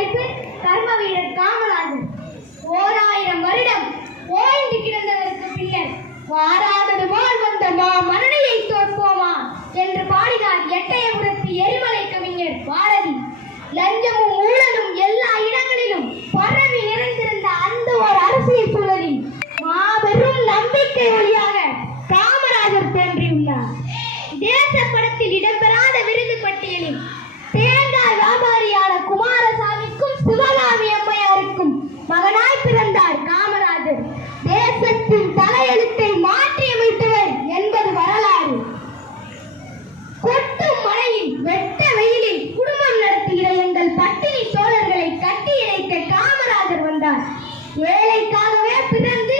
படைப்பு கர்ம வீரர் காமராஜர். 1000 வருடம் ஓய்ந்து கிடந்ததற்கு பின்னர் வாராதது போல் வந்த மரணியை தோற்போமா என்று பாடினார் எட்டயபுரத்து எரிமலை கவிஞர் பாரதி. லஞ்சமும் ஊழலும் எல்லா இடங்களிலும் பரவி நிறைந்திருந்த அந்த ஒரு அரசியல் சூழலில் மாபெரும் நம்பிக்கை ஒளியாக காமராஜர் தோன்றியுள்ளார். தேச படத்தில் இடம்பெறாத விருது பட்டியலில் தேங்காய் வியாபாரியான குமாரசாமிக்கும் சிவகாமி அம்மையாருக்கும் மகனாய் பிறந்தார் காமராஜர். தேசத்தின் தலையெழுத்தை மாற்றியமைத்தவர் என்பது வரலாறு. கொட்டும் மழையில் வெட்ட வெயிலில் குடும்பம் நடத்துகிற எங்கள் பட்டினி தோழர்களை கட்டி இணைக்க காமராஜர் வந்தார். ஏழைக்காகவே பிறந்து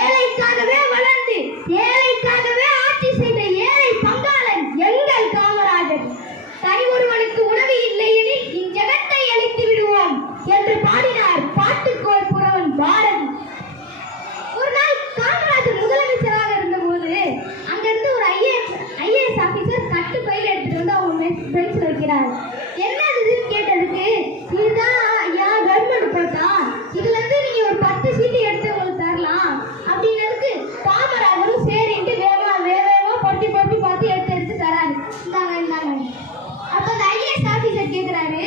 ஏழைக்காகவே வளர்ந்து ஏழைக்காகவே ஆட்சி செய்த ஏழை பங்காளன் எங்கள் காமராஜர். தனி ஒருவனுக்கு உணவு இல்லை எனில் இஞ்சகத்தை அழித்து விடுவோம் என்று பாடினார் பாட்டுக்கோள் புறவன் பாரதி. ஒரு நாள் காமராஜர் முதலமைச்சராக இருந்தபோது அங்கிருந்து ஒரு ஐஏஎஸ் ஆபீசர் கட்டு பையில் எடுத்துட்டு வந்து அவங்க பென்சில் வைக்கிறார். என்ன இதுன்னு கேட்டதுக்கு, இதுதான் ஐயா கவர்மெண்ட் போட்டா, இதுல இருந்து நீங்க ஒரு 10 சீட்டு எடுத்து உங்களுக்கு தரலாம் அப்படின்னதுக்கு காமராஜரும் சரின்ட்டு வேகமா பொட்டி பார்த்து எடுத்து தராரு. இந்தாங்க. அப்ப அந்த ஐஏஎஸ் ஆபீசர் கேட்கிறாரு,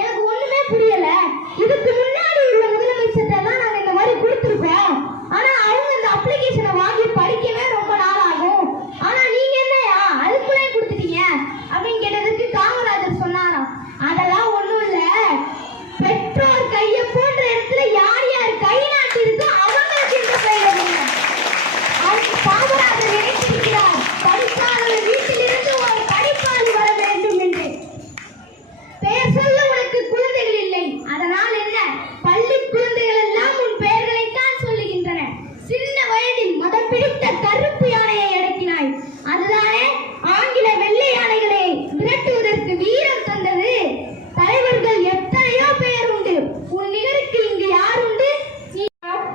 எனக்கு ஒண்ணுமே புரியல, இதுக்கு முன்னாடி உள்ள முதலமைச்சர்லாம் நாங்க இந்த மாதிரி கொடுத்துருக்கோம், ஆனா அவங்க இந்த அப்ளிகேஷனை வாங்கி படிக்கவே ரொம்ப நாள் ஆகும், ஆனா நீங்க என்னையா அதுக்குள்ளே கொடுத்துட்டீங்க அப்படின்னு கேட்டதுக்கு காமராஜர் சொன்னாராம், அதெல்லாம் ஒண்ணும் இல்ல, பெற்றோர் கையை போன்ற இடத்துல யார் யார் கை நாட்டி இருக்கோ அவங்களுக்கு இந்த பெயர். காமராஜர் நினைத்திருக்கிறார் படிக்காதவர் வீட்டிலிருந்து ஒரு படிப்பாளி வர வேண்டும் என்று. பெயர் சொல்ல உனக்கு குழந்தைகள் இல்லை, அதனால் என்ன, பள்ளி குழந்தைகள் எல்லாம் உன் பெயர்களைத்தான் சொல்லுகின்றன. சின்ன வயதில் மதம் பிடித்த கருப்பு யானையை அடக்கினாய், அதுதானே ஆங்கில வெள்ளை யானைகளை விரட்டுவதற்கு வீரம் தந்தது. தலைவர்கள் எத்தனையோ பெயர் உண்டு, உன் நிகருக்கு இங்கு யார் உண்டு?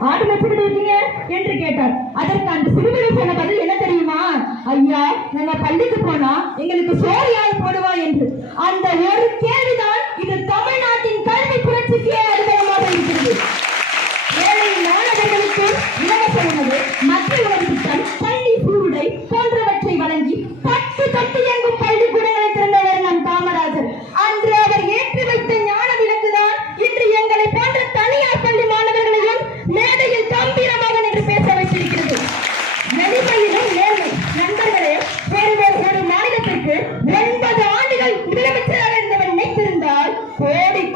ஆடு வச்சுக்கிட்டு இருக்கீங்க என்று கேட்டார். அதற்கு அந்த சிறுவனை சொன்ன பதில் என்ன தெரியுமா? ஐயா, நாங்க பள்ளிக்கு போனா எங்களுக்கு சோறு யார் போடுவா என்று. அந்த ஒரு கேள்விதான் இது தமிழ்நாட்டின் கல்வி புரட்சிக்கு அனுபவமாக இருக்கிறது. ஏழை மாணவர்களுக்கு இலவச உணவு, மத்திய உணவு திட்டம், பள்ளி சூருடை போன்றவற்றை வழங்கி பட்டு தொட்டு இயங்கும் பள்ளிக்கூடங்களை திறந்தவர் நம் காமராஜர். அன்று அவர் ஏற்றி வைத்த ஞான விளக்குதான் இன்று எங்களை போன்ற தனியார் பள்ளி மாணவர்களையும் மேடையில் கம்பீரமாக நின்று பேச வைத்திருக்கிறது. நெறிமையிலும் நேர்மை. நண்பர்களே, ஒரு மாநிலத்திற்கு 9 ஆண்டுகள் முதலமைச்சராக இருந்தவர் நினைத்திருந்தால்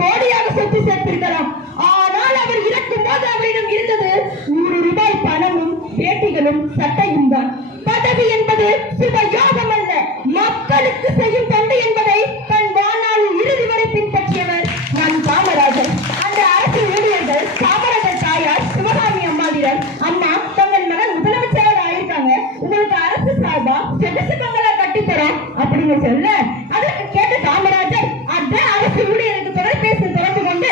கோடியாக சொத்து சேர்த்திருக்கலாம். ஆனால் அவர் இறக்கும் போது அவரிடம் இருந்தது 100 ரூபாய் பணமும் பேட்டிகளும் சட்டையும் தான். பதவி என்பது சுபயோகம் அல்ல, மக்களுக்கு செய்யும் தொண்டு என்பதை தன் வாழ்நாளில் இறுதி வரை பின்பற்றியவர் நம் காமராஜர். அந்த அரசு ஊழியர்கள் காமராஜர் தாயார் சிவகாமி அம்மாவிடம், அம்மா, தங்கள் மகன் முதலமைச்சராக ஆயிருக்காங்க, உங்களுக்கு அரசு சார்பா சொகுசு பங்களா கட்டித்தரோம் அப்படின்னு சொல்ல, அதற்கு கேட்ட காமராஜர், அதான் அரசு ஊழியருக்கு தொலைபேசி தொடர்பு கொண்டு,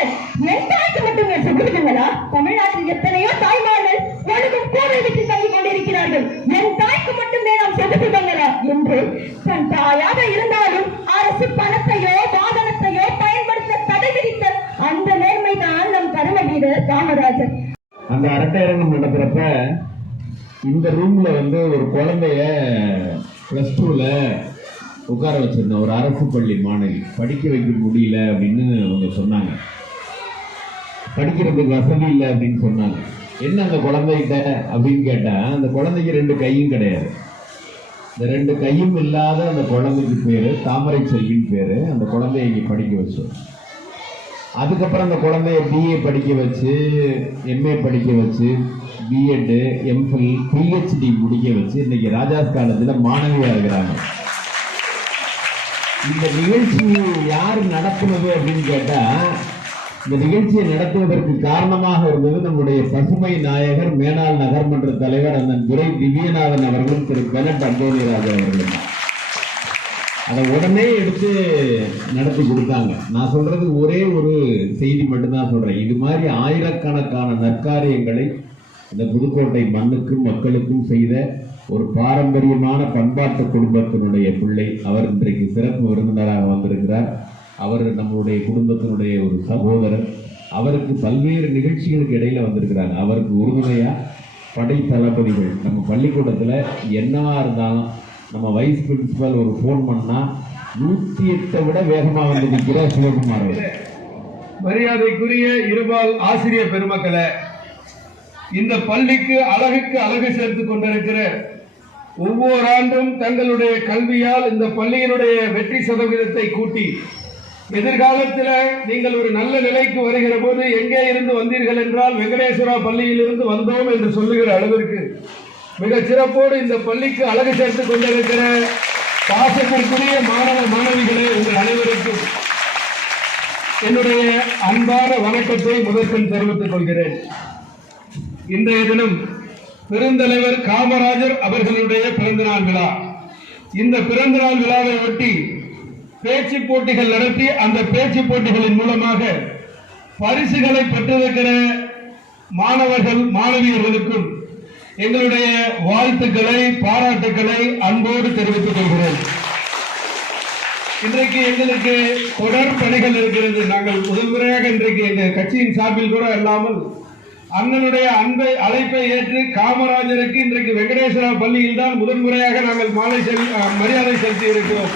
என் தாய்க்கு மட்டும் என்று கொடுக்குங்களா? தமிழ்நாட்டில் எத்தனையோ தாய்மார்கள் ஒழுங்கும் கூரை விட்டு தள்ளி கொண்டிருக்கிறார்கள், என் தாய்க்கு மட்டும் நாம் சொகுசு பங்களா என்று தன் தாயாக இருந்தாலும் அரசு பணத்தையோ வாகனத்தையோ பயன்படுத்த தடை விதித்த அந்த நேர்மைதான் நம் கர்ம வீரர் காமராஜர். அந்த அரட்டையரங்கம் நடக்கிறப்ப இந்த ரூம்ல ஒரு குழந்தைய +2ல உட்கார வச்சிருந்த ஒரு அரசு பள்ளி மாணவி, படிக்க வைக்க முடியல அப்படின்னு அவங்க சொன்னாங்க, படிக்கிறதுக்கு வசதி இல்லை அப்படின்னு சொன்னாங்க. என்ன அந்த குழந்தைகிட்ட அப்படின்னு கேட்டா, அந்த குழந்தைக்கு 2 கையும் கிடையாது. இந்த 2 கையும் இல்லாத அந்த குழந்தைக்கு பேரு தாமரை செல்வின்னு பேரு. அந்த குழந்தைய இங்க படிக்க வச்சோம். அதுக்கப்புறம் அந்த குழந்தைய BA படிக்க வச்சு, MA படிக்க வச்சு, BEd, MPhil, PhD முடிக்க வச்சு இன்னைக்கு ராஜாஸ் காலேஜ்ல மாணவியா இருக்கிறாங்க. இந்த நிகழ்ச்சி யார் நடத்துனது அப்படின்னு கேட்டா, இந்த நிகழ்ச்சியை நடத்துவதற்கு காரணமாக இருந்தது நம்முடைய பசுமை நாயகர், மேனாள் நகர்மன்ற தலைவர் அண்ணன் துரை திவ்யநாதன் அவர்களும் திரு பெனட் அந்தோனிராஜ் அவர்களும். அதை உடனே எடுத்து நடத்தி கொடுத்தாங்க. நான் சொல்றது ஒரே ஒரு செய்தி மட்டும்தான் சொல்றேன். இது மாதிரி ஆயிரக்கணக்கான நற்காரியங்களை இந்த புதுக்கோட்டை மண்ணுக்கும் மக்களுக்கும் செய்த ஒரு பாரம்பரியமான பண்பாட்டு குடும்பத்தினுடைய பிள்ளை அவர் இன்றைக்கு சிறப்பு விருந்தினராக வந்திருக்கிறார். அவர் நம்மளுடைய குடும்பத்தினுடைய ஒரு சகோதரர். அவருக்கு பல்வேறு நிகழ்ச்சிகளுக்கு இடையில வந்திருக்கிறாங்க. அவருக்கு உறுதுணையா படை தளபதிகள் நம்ம பள்ளிக்கூடத்தில் என்னவா இருந்தாலும் நம்ம வைஸ் பிரின்சிபல் ஒரு ஃபோன் பண்ணா 108 விட வேகமாக வந்து நிற்கிற சிவகுமார் அவர். மரியாதைக்குரிய இருபால் ஆசிரியர் பெருமக்களே, இந்த பள்ளிக்கு அழகுக்கு அழகு சேர்த்து கொண்டிருக்கிற ஒவ்வொரு ஆண்டும் தங்களுடைய கல்வியால் இந்த பள்ளியினுடைய வெற்றி சதவீதத்தை கூட்டி எதிர்காலத்தில் நீங்கள் ஒரு நல்ல நிலைக்கு வருகிற போது எங்கே இருந்து வந்தீர்கள் என்றால் வெங்கடேஸ்வரா பள்ளியிலிருந்து வந்தோம் என்று சொல்லுகிற அளவிற்கு மிக சிறப்போடு இந்த பள்ளிக்கு அழகு சேர்த்து கொண்டிருக்கிற பாசத்திற்குரிய மாணவ மாணவிகளே, உங்கள் அனைவருக்கும் என்னுடைய அன்பான வணக்கத்தை முதற்கண் தெரிவித்துக் கொள்கிறேன். இன்றைய தினம் பெருந்தலைவர் காமராஜர் அவர்களுடைய பிறந்தநாள் விழா. இந்த பிறந்தநாள் விழாவை ஒட்டி பேச்சு போட்டிகள் நடத்தி அந்த பேச்சு போட்டிகளின் மூலமாக பரிசுகளை பெற்றிருக்கிற மாணவர்கள் மாணவியர்களுக்கும் எங்களுடைய வாழ்த்துக்களை பாராட்டுக்களை அன்போடு தெரிவித்துக் கொள்கிறேன். இன்றைக்கு எங்களுக்கு தொடர் பணிகள் இருக்கிறது. நாங்கள் முதல் முறையாக இன்றைக்கு எங்கள் கட்சியின் சார்பில் கூட இல்லாமல் அண்ணனுடைய அழைப்பை ஏற்று காமராஜருக்கு இன்றைக்கு வெங்கடேஸ்வரா பள்ளியில் தான் முதல் முறையாக நாங்கள் மரியாதை செலுத்தி இருக்கிறோம்.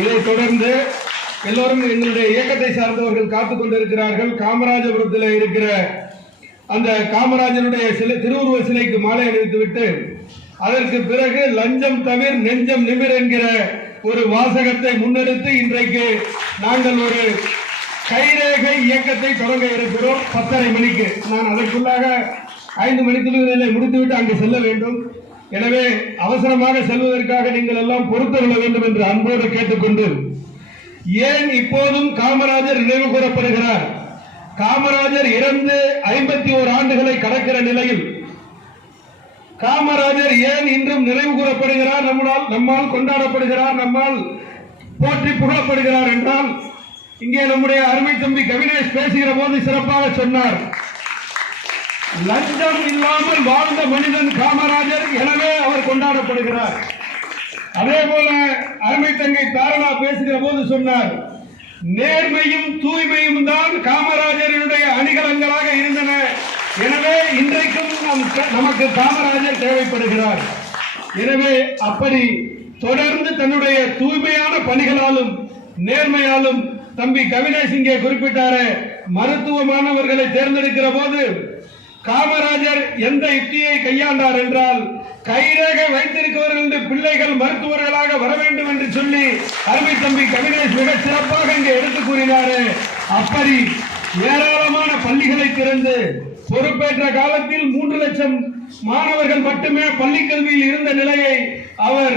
இதைத் தொடர்ந்து எல்லோரும் எங்களுடைய இயக்கத்தை சார்ந்தவர்கள் காத்துக் கொண்டிருக்கிறார்கள். காமராஜபுரத்தில் இருக்கிற அந்த காமராஜருடைய திருவுருவ சிலைக்கு மாலை அணிவித்துவிட்டு அதற்கு பிறகு லஞ்சம் தவிர நெஞ்சம் நிமிர் என்கிற ஒரு வாசகத்தை முன்னெடுத்து இன்றைக்கு நாங்கள் ஒரு கைரேகை இயக்கத்தை தொடங்க இருக்கிறோம். 10:30 மணிக்கு. நான் அதற்குள்ளாக 5 மணிக்குள்ள முடித்துவிட்டு அங்கு செல்ல வேண்டும். எனவே அவசரமாக செல்வதற்காக நீங்கள் எல்லாம் பொறுத்து கொள்ள வேண்டும் என்று அன்போடு கேட்டுக்கொண்டு, ஏன் இப்போதும் காமராஜர் நினைவு கூறப்படுகிறார்? காமராஜர் இறந்து 51 ஆண்டுகளை கடக்கிற நிலையில் காமராஜர் ஏன் இன்றும் நினைவு கூறப்படுகிறார், நம்மால் கொண்டாடப்படுகிறார், நம்மால் போற்றி புகழப்படுகிறார் என்றால், இங்கே நம்முடைய அருமை தம்பி கவினேஷ் பேசுகிற போது சிறப்பாக சொன்னார். லஞ்சம் இல்லாமல் வாழ்ந்த மனிதன் காமராஜர், எனவே அவர் கொண்டாடப்படுகிறார். அதே போல அருமை தங்கை தாரணா பேசுகிற போது சொன்னார், நேர்மையும் தூய்மையும் தான் காமராஜருடைய அணிகலங்களாக இருந்தன, எனவே இன்றைக்கும் நமக்கு காமராஜர் தேவைப்படுகிறார். எனவே அப்படி தொடர்ந்து தன்னுடைய தூய்மையான பணிகளாலும் நேர்மையாலும் தம்பி கவினேஷ் இங்கே குறிப்பிட்டாரே, மருத்துவ மாணவர்களை தேர்ந்தெடுக்கிற போது காமராஜர் எந்த யுக்தியை கையாண்டார் என்றால், கைரேகை வைத்திருக்கிறவர்கள் பிள்ளைகள் மருத்துவர்களாக வர வேண்டும் என்று சொல்லி அருமை தம்பி கவினேஷ் மிக சிறப்பாக இங்கே எடுத்து கூறினாரு. அப்படி ஏராளமான பள்ளிகளை திறந்து பொறுப்பேற்ற காலத்தில் 3 லட்சம் மாணவர்கள் மட்டுமே பள்ளி கல்வியில் இருந்த நிலையை அவர்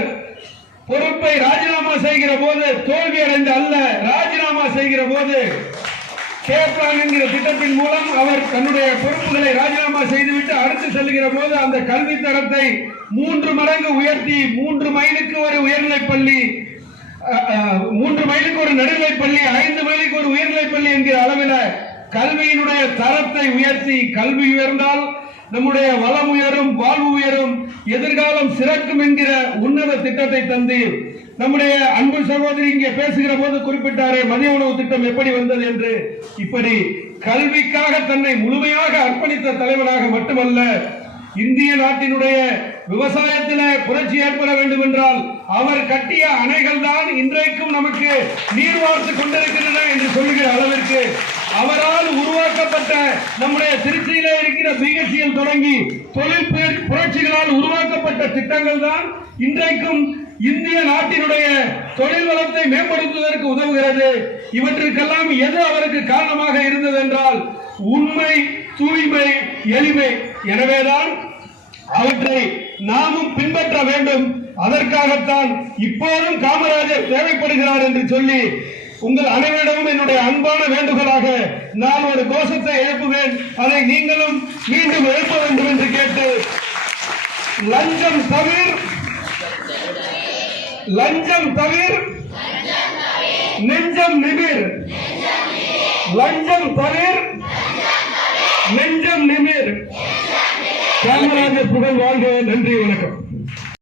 பொறுப்பை ராஜினாமா செய்கிற போது தோல்வி அடைந்து அல்ல, ராஜினாமா செய்கிற போது கேப்லான் என்கிற திட்டத்தின் மூலம் அவர் தன்னுடைய பொறுப்புகளை ராஜினாமா செய்துவிட்டு அடுத்து செல்கிற போது அந்த கல்வி தரத்தை 3 மடங்கு உயர்த்தி 3 மைலுக்கு ஒரு உயர்நிலைப் பள்ளி, 3 மைலுக்கு ஒரு நடுநிலைப் பள்ளி, 5 மைலுக்கு ஒரு உயர்நிலைப் பள்ளி என்கிற அளவில் கல்வியினுடைய தரத்தை உயர்த்தி, கல்வி உயர்ந்தால் நம்முடைய வளம் உயரும், வாழ்வு உயரும், எதிர்காலம் சிறக்கும் என்கிற உன்னத திட்டத்தை தந்து நம்முடைய அன்பு சகோதரி இங்கே பேசுகிற போது குறிப்பிட்டாரே மதிய உணவு திட்டம் எப்படி வந்தது என்று. இப்படி கல்விக்காக தன்னை முழுமையாக அர்ப்பணித்த தலைவனாக மட்டுமல்ல, இந்திய நாட்டினுடைய விவசாயத்திலே புரட்சி ஏற்பட வேண்டும் என்றால் அவர் கட்டிய அணைகள் தான் இன்றைக்கும் நமக்கு நீர் வார்த்து கொண்டிருக்கின்றன என்று சொல்லுகிற அளவிற்கு அவரால் உருவாக்கப்பட்ட நம்முடைய திருச்சியிலே இருக்கிற பிஹெச்சியில் தொடங்கி தொழில் புரட்சிகளால் உருவாக்கப்பட்ட திட்டங்கள் தான் இன்றைக்கும் இந்திய நாட்டினுடைய தொழில் வளத்தை மேம்படுத்துவதற்கு உதவுகிறது. இவற்றிற்கெல்லாம் எது அவருக்கு காரணமாக இருந்தது என்றால் உண்மை, தூய்மை, எளிமை. எனவேதான் அவற்றை நாமும் பின்பற்ற வேண்டும். அதற்காகத்தான் இப்போதும் காமராஜர் தேவைப்படுகிறார் என்று சொல்லி உங்கள் அனைவரிடமும் என்னுடைய அன்பான வேண்டுகோளாக நான் ஒரு கோஷத்தை எழுப்புவேன். அதை நீங்களும் மீண்டும் எழுப்ப வேண்டும் என்று கேட்டு, லஞ்சம் தவிர லஞ்சம் தவிர நெஞ்சம் நிமிர், லஞ்சம் தவிர நெஞ்சம் நிமிர். காமராஜர் புகழ் வாழ்க. நன்றி, வணக்கம்.